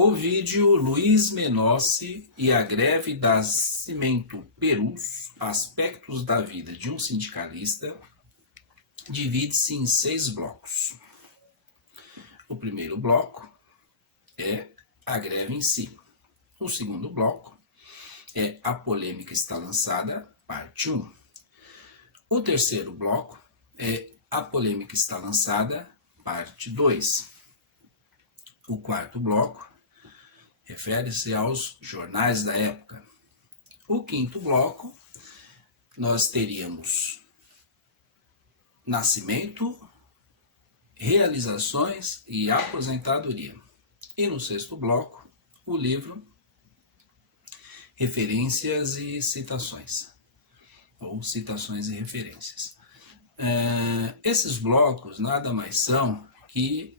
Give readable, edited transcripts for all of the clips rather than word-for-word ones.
O vídeo Luiz Menossi e a greve da Cimento Perus, aspectos da vida de um sindicalista, divide-se em 6 blocos. O primeiro bloco é a greve em si. O segundo bloco é a polêmica está lançada, parte 1. O terceiro bloco é a polêmica está lançada, parte 2. O quarto bloco refere-se aos jornais da época. O quinto bloco, nós teríamos nascimento, realizações e aposentadoria. E no sexto bloco, o livro Referências e Citações, ou Citações e Referências. Esses blocos nada mais são que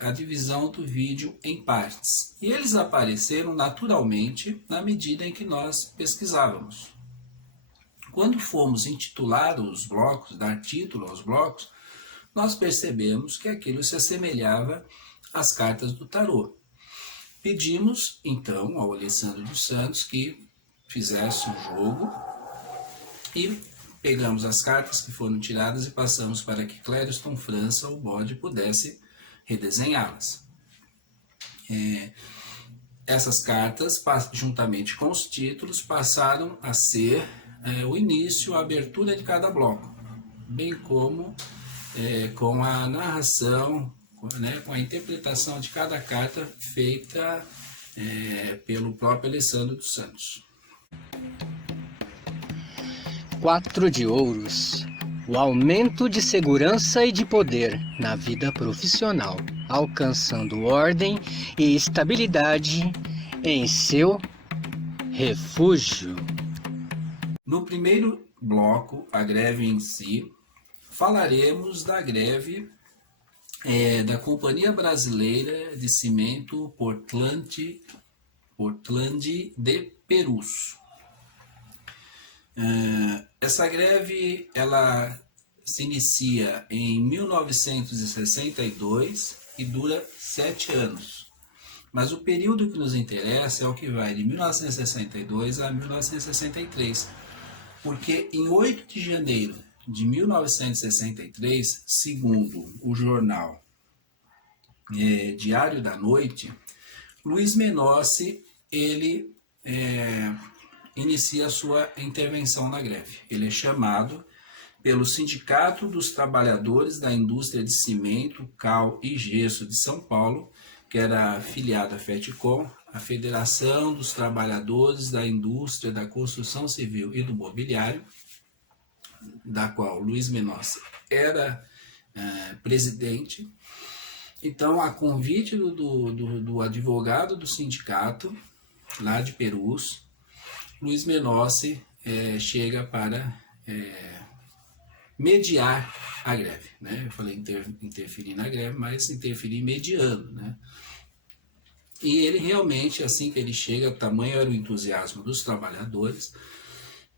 a divisão do vídeo em partes. E eles apareceram naturalmente na medida em que nós pesquisávamos. Quando fomos intitular os blocos, dar título aos blocos, nós percebemos que aquilo se assemelhava às cartas do tarô. Pedimos, então, ao Alessandro dos Santos que fizesse um jogo e pegamos as cartas que foram tiradas e passamos para que Clériston França, o bode, pudesse redesenhá-las. Essas cartas, juntamente com os títulos, passaram a ser o início, a abertura de cada bloco, bem como com a narração, com a interpretação de cada carta feita pelo próprio Alessandro dos Santos. 4 de ouros. O aumento de segurança e de poder na vida profissional, alcançando ordem e estabilidade em seu refúgio. No primeiro bloco, a greve em si, falaremos da greve da Companhia Brasileira de Cimento Portland de Perus. Essa greve ela se inicia em 1962 e dura 7 anos. Mas o período que nos interessa é o que vai de 1962 a 1963, porque em 8 de janeiro de 1963, segundo o jornal Diário da Noite, Luiz Menossi ele inicia a sua intervenção na greve. Ele é chamado pelo Sindicato dos Trabalhadores da Indústria de Cimento, Cal e Gesso de São Paulo, que era afiliada à FETCOM, a Federação dos Trabalhadores da Indústria da Construção Civil e do Mobiliário, da qual Luiz Menossi era presidente. Então, a convite do advogado do sindicato, lá de Perus, Luiz Menossi chega para mediar a greve, né? Eu falei interferir na greve, mas interferir mediando, né? E ele realmente, assim que ele chega, tamanho era o entusiasmo dos trabalhadores,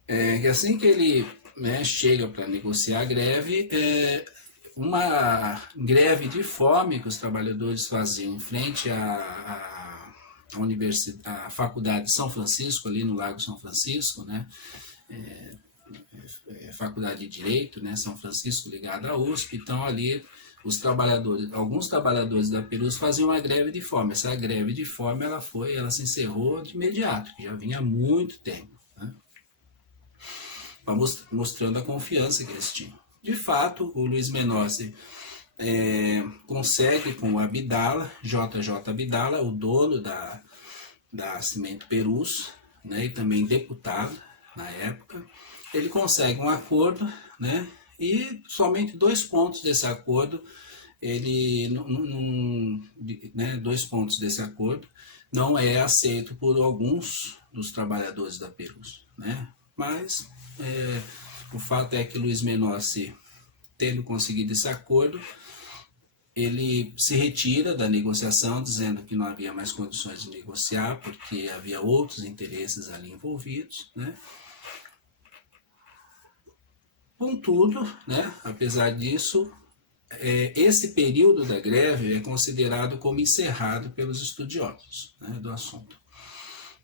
que assim que ele chega para negociar a greve, uma greve de fome que os trabalhadores faziam em frente à Faculdade de São Francisco, ali no Lago São Francisco, né? Faculdade de Direito, né? São Francisco ligada à USP. Então ali alguns trabalhadores da Perus faziam uma greve de fome. Essa greve de fome ela se encerrou de imediato, que já vinha há muito tempo, né? Mostrando a confiança que eles tinham. De fato, o Luiz Menossi consegue com o Abdala, JJ Abdala, o dono da Cimento Perus, né, e também deputado na época, ele consegue um acordo, né, e somente 2 pontos desse acordo, 2 pontos desse acordo não é aceito por alguns dos trabalhadores da Perus, né, mas o fato é que Luiz Menossi, tendo conseguido esse acordo, ele se retira da negociação, dizendo que não havia mais condições de negociar, porque havia outros interesses ali envolvidos, né? Contudo, né, apesar disso, esse período da greve é considerado como encerrado pelos estudiosos, né, do assunto.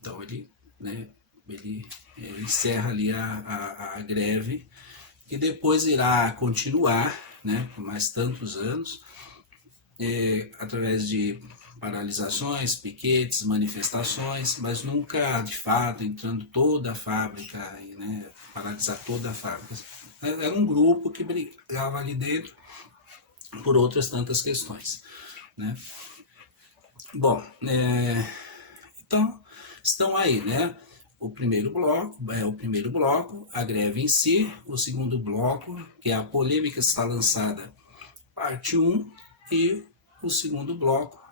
Então ele encerra ali a greve, e depois irá continuar, né, por mais tantos anos, através de paralisações, piquetes, manifestações, mas nunca de fato entrando toda a fábrica, né, paralisar toda a fábrica. Era um grupo que brigava ali dentro por outras tantas questões, né? Bom, então estão aí, né? O primeiro bloco, a greve em si. O segundo bloco, que é a polêmica está lançada, parte 1, e o segundo bloco,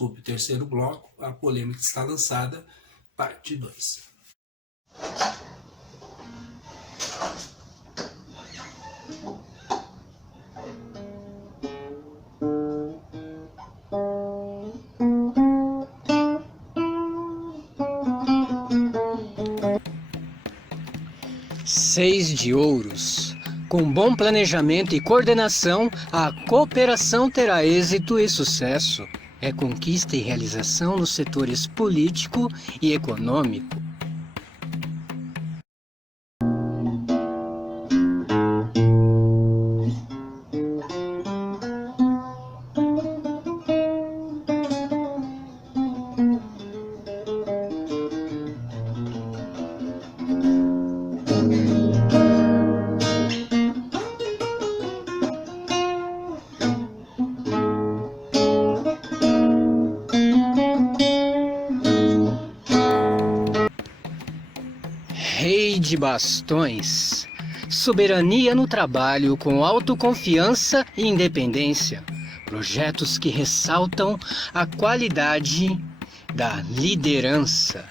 o terceiro bloco, a polêmica está lançada, parte 2. Seis de ouros. Com bom planejamento e coordenação, a cooperação terá êxito e sucesso. É conquista e realização nos setores político e econômico. Rei de bastões. Soberania no trabalho com autoconfiança e independência. Projetos que ressaltam a qualidade da liderança.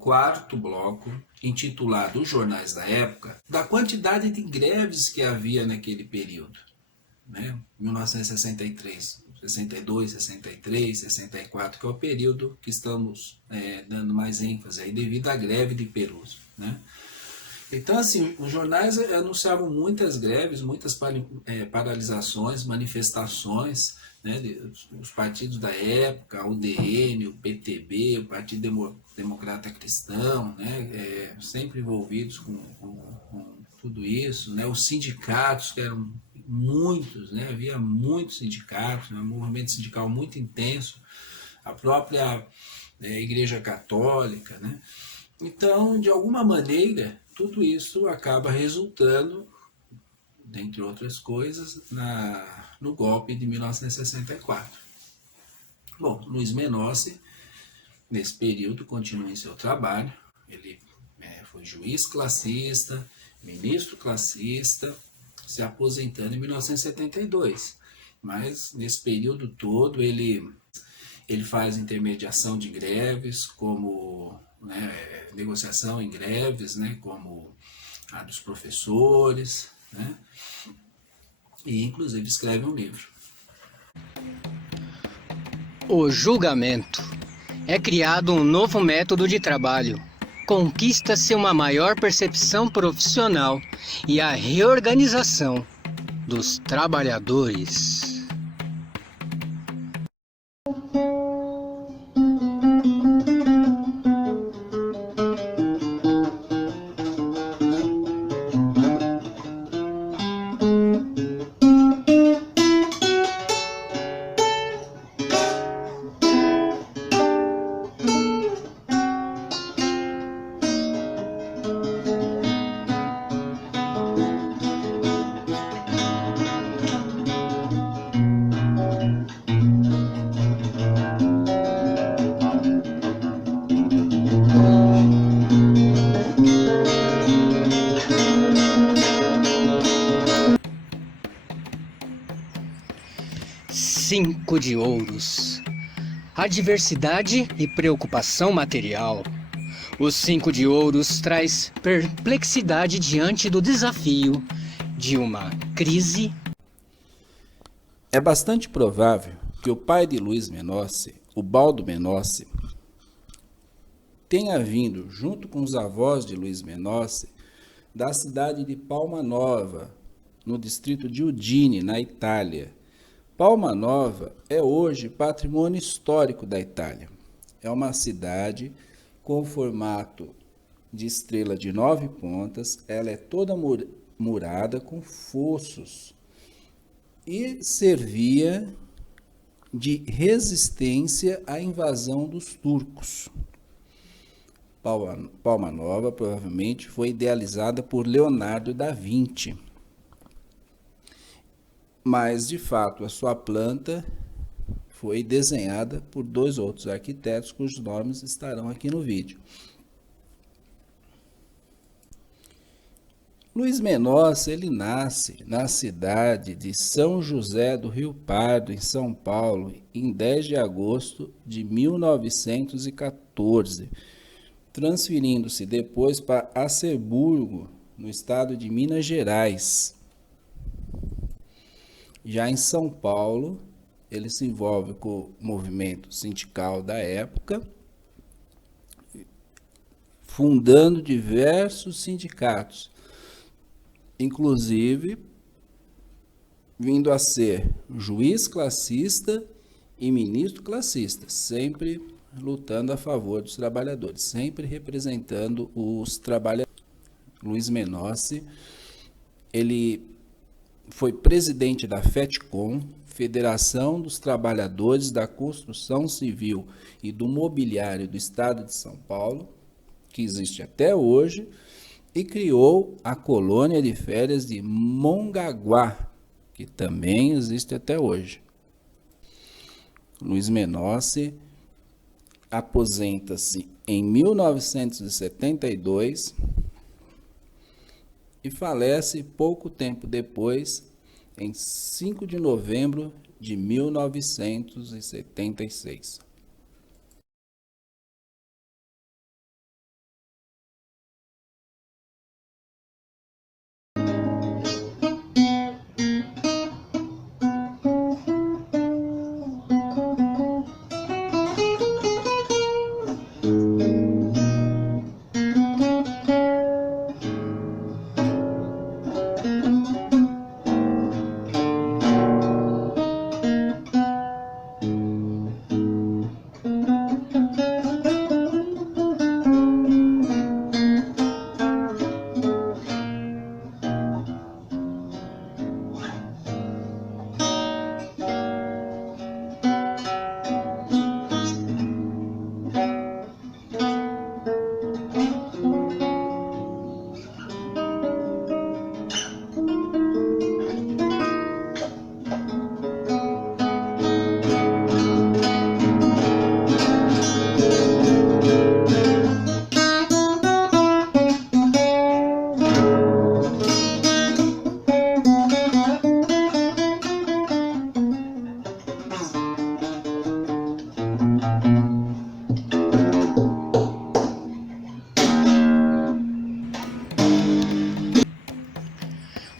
Quarto bloco, intitulado Os Jornais da Época, da quantidade de greves que havia naquele período, né? 1963, 62, 63, 64, que é o período que estamos dando mais ênfase aí, devido à greve de Perus, né? Então, assim, os jornais anunciavam muitas greves, muitas paralisações, manifestações, né, os partidos da época, a UDN, o PTB, o Partido Democrata Cristão, né, sempre envolvidos com tudo isso, né, os sindicatos, que eram muitos, né, havia muitos sindicatos, né, um movimento sindical muito intenso, a própria Igreja Católica, né. Então, de alguma maneira, tudo isso acaba resultando, dentre outras coisas, no golpe de 1964. Bom, Luiz Menossi, nesse período, continua em seu trabalho. Ele foi juiz classista, ministro classista, se aposentando em 1972. Mas, nesse período todo, ele faz intermediação de greves, como negociação em greves, né, como a dos professores, né, e inclusive escreve um livro. O julgamento. É criado um novo método de trabalho. Conquista-se uma maior percepção profissional e a reorganização dos trabalhadores. Cinco de ouros. adversidade e preocupação material. O 5 de ouros traz perplexidade diante do desafio de uma crise. É bastante provável que o pai de Luiz Menossi, o Baldo Menossi, tenha vindo, junto com os avós de Luiz Menossi, da cidade de Palma Nova, no distrito de Udine, na Itália. Palma Nova é hoje patrimônio histórico da Itália. É uma cidade com formato de estrela de 9 pontas, ela é toda murada com fossos e servia de resistência à invasão dos turcos. Palma Nova provavelmente foi idealizada por Leonardo da Vinci, mas de fato a sua planta foi desenhada por 2 outros arquitetos cujos nomes estarão aqui no vídeo. Luiz Menossi, ele nasce na cidade de São José do Rio Pardo, em São Paulo, em 10 de agosto de 1914, transferindo-se depois para Asserburgo, no estado de Minas Gerais. Já em São Paulo, ele se envolve com o movimento sindical da época, fundando diversos sindicatos, inclusive vindo a ser juiz classista e ministro classista, sempre lutando a favor dos trabalhadores, sempre representando os trabalhadores. Luiz Menossi, ele foi presidente da FETCOM, Federação dos Trabalhadores da Construção Civil e do Mobiliário do Estado de São Paulo, que existe até hoje, e criou a colônia de férias de Mongaguá, que também existe até hoje. Luiz Menossi aposenta-se em 1972 e falece pouco tempo depois, em 5 de novembro de 1976.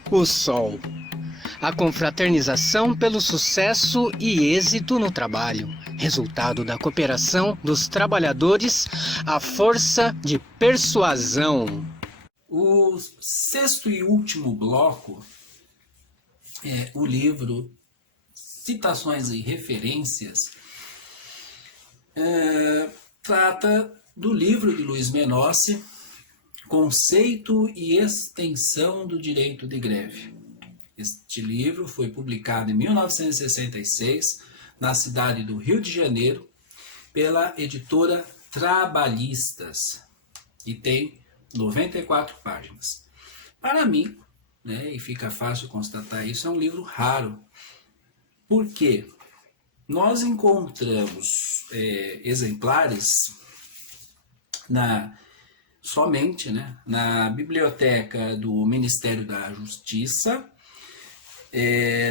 O Sol. A confraternização pelo sucesso e êxito no trabalho, resultado da cooperação dos trabalhadores à força de persuasão. O sexto e último bloco é o livro Citações e Referências. Trata do livro de Luiz Menossi, Conceito e Extensão do Direito de Greve. Este livro foi publicado em 1966, na cidade do Rio de Janeiro, pela editora Trabalhistas, e tem 94 páginas. Para mim, né, e fica fácil constatar isso, é um livro raro. Por quê? Nós encontramos exemplares somente, né, na biblioteca do Ministério da Justiça,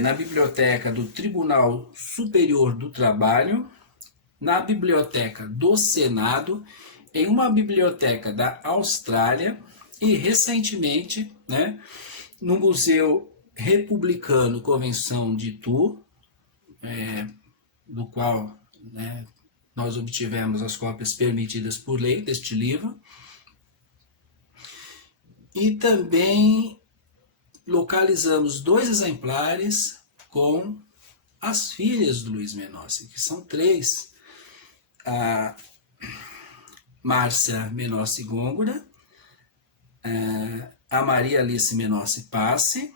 na biblioteca do Tribunal Superior do Trabalho na biblioteca do Senado, em uma biblioteca da Austrália e recentemente, né, no Museu Republicano Convenção de Itu, do qual, né, nós obtivemos as cópias permitidas por lei deste livro. E também localizamos 2 exemplares com as filhas do Luiz Menossi, que são 3. A Márcia Menossi Gôngora, a Maria Alice Menossi Passe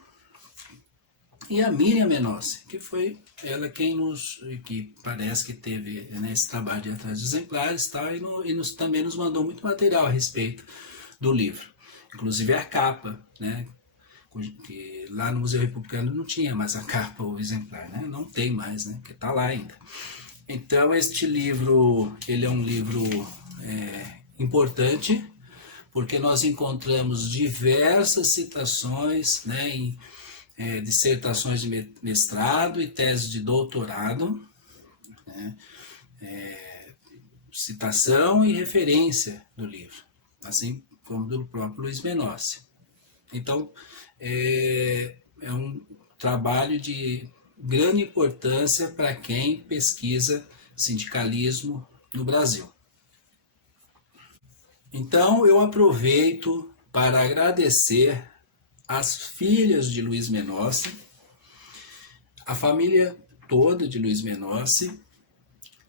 e a Miriam Menossi, que foi ela que parece que teve, né, esse trabalho de atrás dos exemplares, tá, e também nos mandou muito material a respeito do livro. Inclusive a capa, né, que lá no Museu Republicano não tinha mais a capa ou exemplar, né, não tem mais, né, que está lá ainda. Então este livro, ele é um livro importante, porque nós encontramos diversas citações, né, em dissertações de mestrado e tese de doutorado, né, citação e referência do livro, assim como do próprio Luiz Menossi. Então, é um trabalho de grande importância para quem pesquisa sindicalismo no Brasil. Então, eu aproveito para agradecer as filhas de Luiz Menossi, a família toda de Luiz Menossi.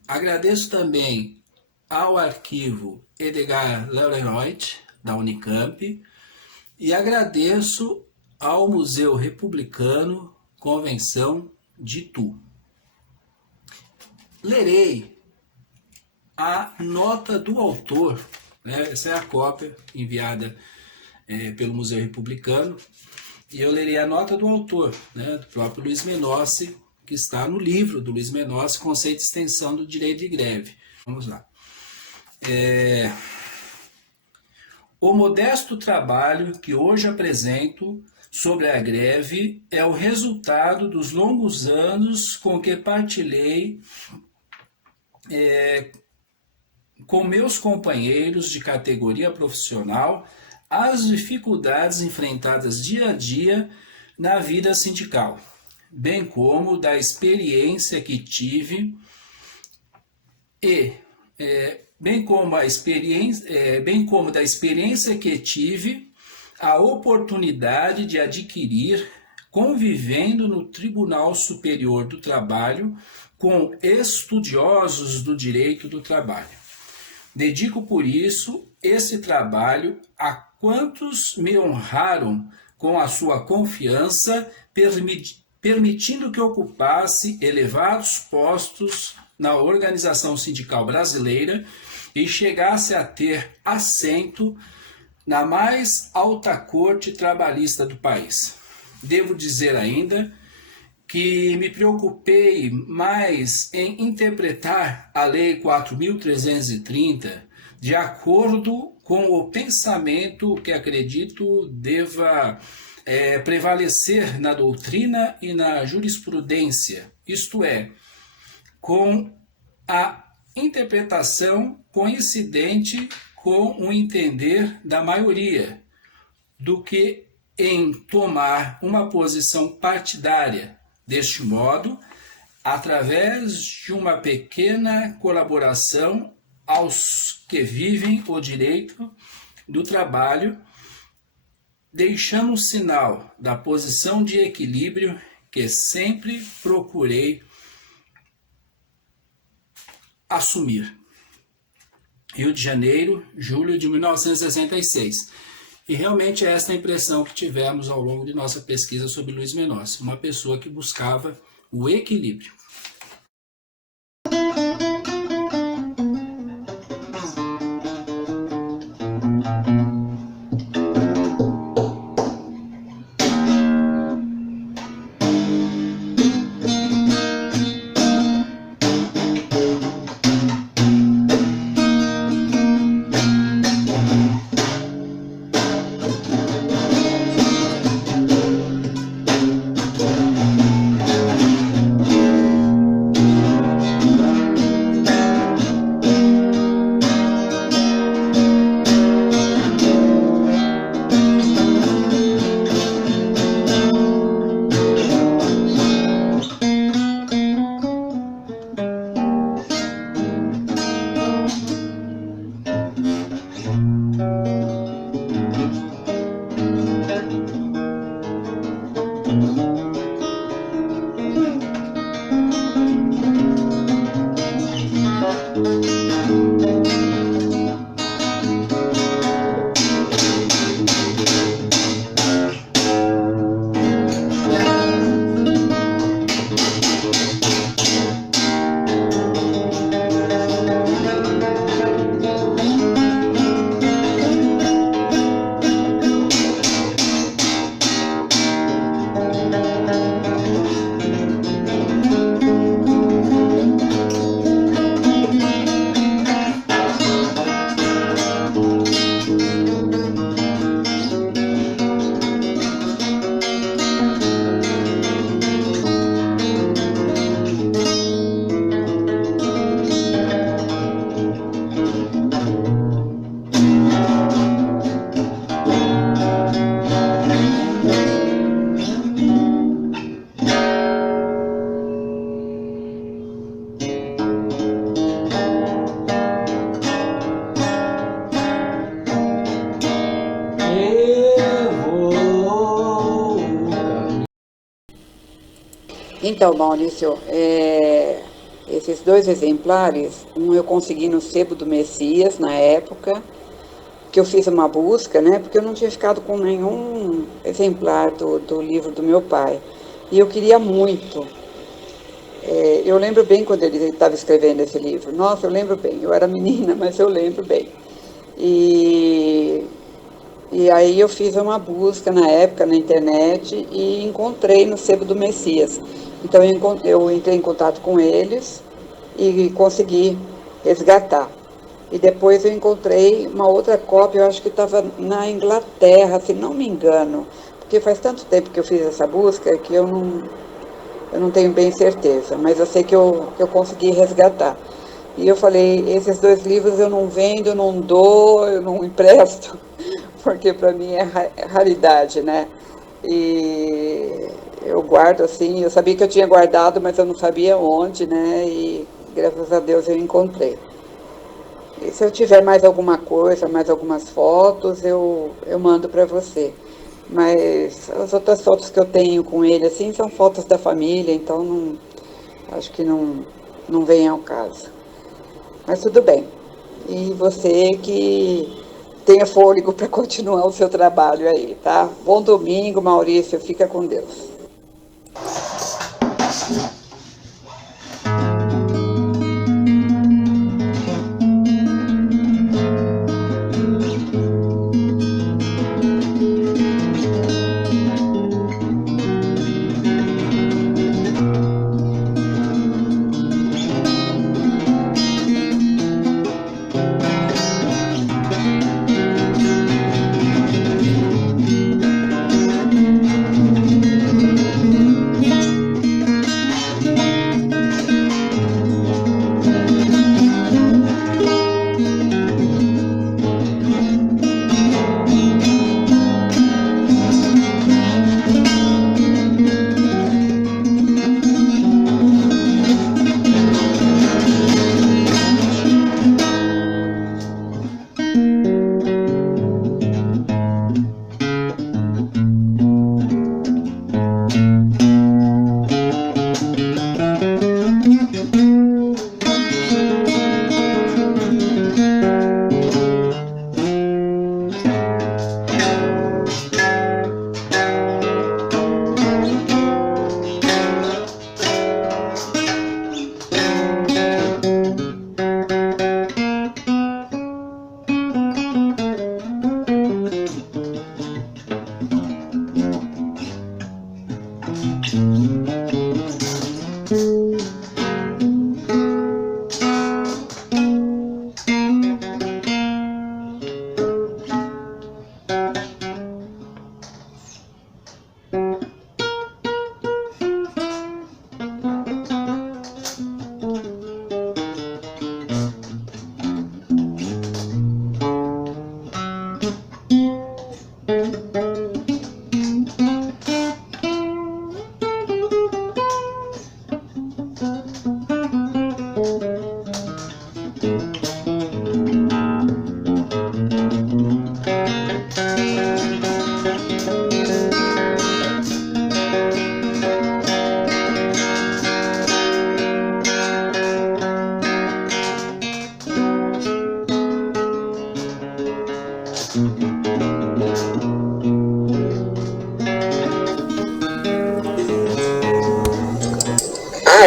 Agradeço também ao arquivo Edgar Leurenhoit, da Unicamp, e agradeço ao Museu Republicano Convenção de Itu. Lerei a nota do autor, né? Essa é a cópia enviada pelo Museu Republicano, e eu lerei a nota do autor, né, do próprio Luiz Menossi, que está no livro do Luiz Menossi, Conceito e Extensão do Direito de Greve. Vamos lá. O modesto trabalho que hoje apresento sobre a greve é o resultado dos longos anos com que partilhei com meus companheiros de categoria profissional as dificuldades enfrentadas dia a dia na vida sindical, bem como da experiência que tive bem como da experiência que tive a oportunidade de adquirir convivendo no Tribunal Superior do Trabalho com estudiosos do direito do trabalho. Dedico por isso esse trabalho a quantos me honraram com a sua confiança, permitindo que ocupasse elevados postos na organização sindical brasileira e chegasse a ter assento na mais alta corte trabalhista do país. Devo dizer ainda que me preocupei mais em interpretar a Lei 4.330 de acordo com o pensamento que acredito deva prevalecer na doutrina e na jurisprudência, isto é, com a interpretação coincidente com o entender da maioria, do que em tomar uma posição partidária. Deste modo, através de uma pequena colaboração aos que vivem o direito do trabalho, deixando o sinal da posição de equilíbrio que sempre procurei assumir. Rio de Janeiro, julho de 1966. E realmente é esta a impressão que tivemos ao longo de nossa pesquisa sobre Luiz Menossi, uma pessoa que buscava o equilíbrio. Então, Maurício, esses 2 exemplares, um eu consegui no Sebo do Messias, na época, que eu fiz uma busca, né? Porque eu não tinha ficado com nenhum exemplar do livro do meu pai. E eu queria muito. Eu lembro bem quando ele estava escrevendo esse livro. Nossa, eu lembro bem. Eu era menina, mas eu lembro bem. E, e aí eu fiz uma busca na época na internet e encontrei no Sebo do Messias. Então eu entrei em contato com eles e consegui resgatar. E depois eu encontrei uma outra cópia, eu acho que estava na Inglaterra, se não me engano, porque faz tanto tempo que eu fiz essa busca que eu não tenho bem certeza, mas eu sei que eu consegui resgatar. E eu falei, esses 2 livros eu não vendo, eu não dou, eu não empresto, porque para mim é raridade, né? E eu guardo assim, eu sabia que eu tinha guardado, mas eu não sabia onde, né? E graças a Deus eu encontrei. E se eu tiver mais alguma coisa, mais algumas fotos, eu mando para você. Mas as outras fotos que eu tenho com ele, assim, são fotos da família, então acho que não vem ao caso. Mas tudo bem. E você que tenha fôlego para continuar o seu trabalho aí, tá? Bom domingo, Maurício. Fica com Deus.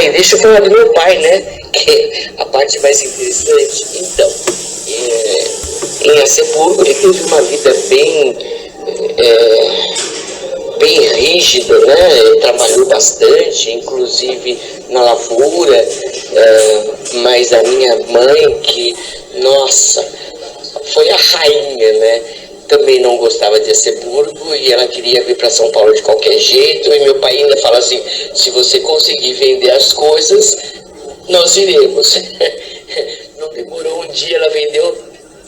E deixa eu falar do meu pai, né? Que é a parte mais interessante. Então, em Aceburgo ele teve uma vida bem rígida, né? Ele trabalhou bastante, inclusive na lavoura, mas a minha mãe, que, nossa, foi a rainha, né? Também não gostava de Aceburgo e ela queria vir para São Paulo de qualquer jeito. E meu pai ainda fala assim: se você conseguir vender as coisas, nós iremos. Não demorou um dia, ela vendeu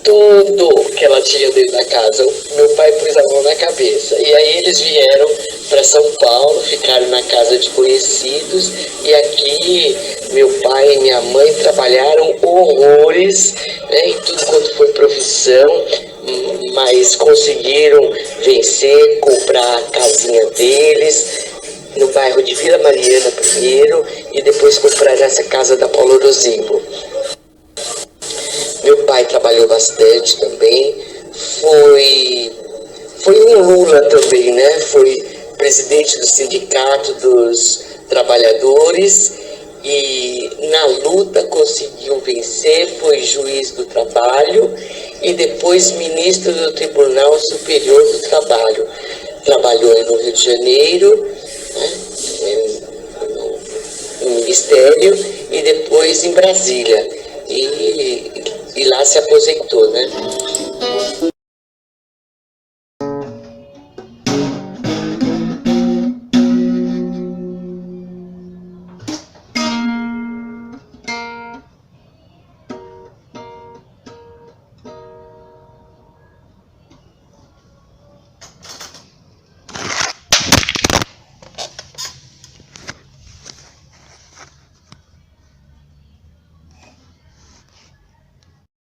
tudo que ela tinha dentro da casa. Meu pai pôs a mão na cabeça. E aí eles vieram para São Paulo, ficaram na casa de conhecidos. E aqui meu pai e minha mãe trabalharam horrores, né, em tudo quanto foi profissão, mas conseguiram vencer, comprar a casinha deles. no bairro de Vila Mariana primeiro e depois compraram essa casa da Paulo Rosimbo. Meu pai trabalhou bastante também, foi um Lula também, né? Foi presidente do Sindicato dos Trabalhadores e na luta conseguiu vencer, foi juiz do trabalho e depois ministro do Tribunal Superior do Trabalho. Trabalhou no Rio de Janeiro, né, no Ministério, e depois em Brasília. E lá se aposentou, né?